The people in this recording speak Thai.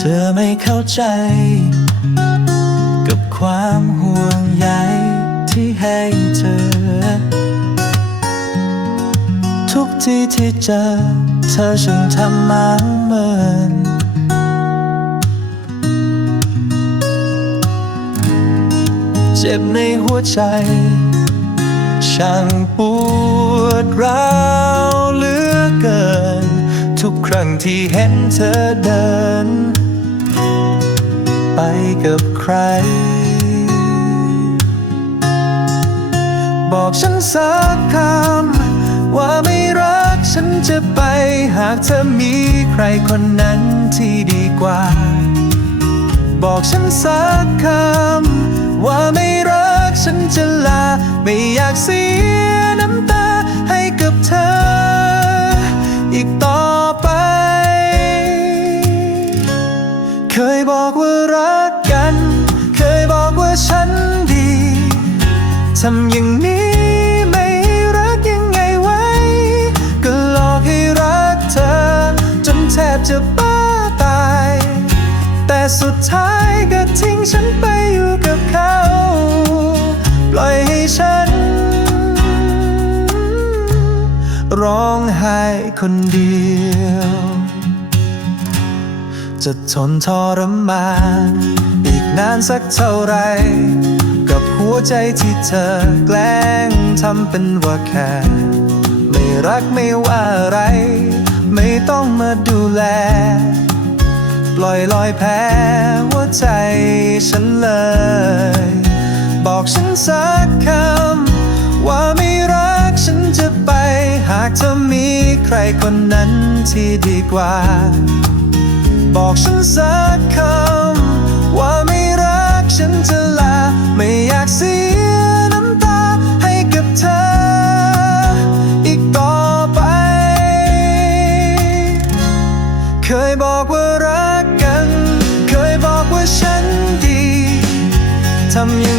เธอไม่เข้าใจ กับความห่วงใยที่ให้เธอ ทุกที่ที่เจอ เธอช่างทำมาเหมือนเจ็บในหัวใจช่างปวดร้าวเหลือเกิน ทุกครั้งที่เห็นเธอเดิน ไปกับใคร บอกฉันสักคำว่าไม่รักฉันจะไป หากเธอมีใครคนนั้นที่ดีกว่า บอกฉันสักคำว่าไม่รักฉันจะลา ไม่อยากเสียน้ำตา ทำอย่างนี้ไม่รักยังไงไว้ ก็หลอกให้รักเธอ จนแทบจะบ้าตาย แต่สุดท้ายก็ทิ้งฉันไปอยู่กับเขา ปล่อยให้ฉัน ร้องไห้คนเดียว จะทนทรมาน อีกนานสักเท่าไหรกับหั วใจที่เธอแกล้งทำเป็นว่าแค่ ไม่รักไม่ว่าอะไร ไม่ต้องมาดูแล ปล่อยลอยแพ้หัวใจฉันเลย บอกฉันสักคำว่าไม่รักฉันจะไป หากเธอมีใครคนนั้นที่ดีกว่า บอกฉันสักคำ รั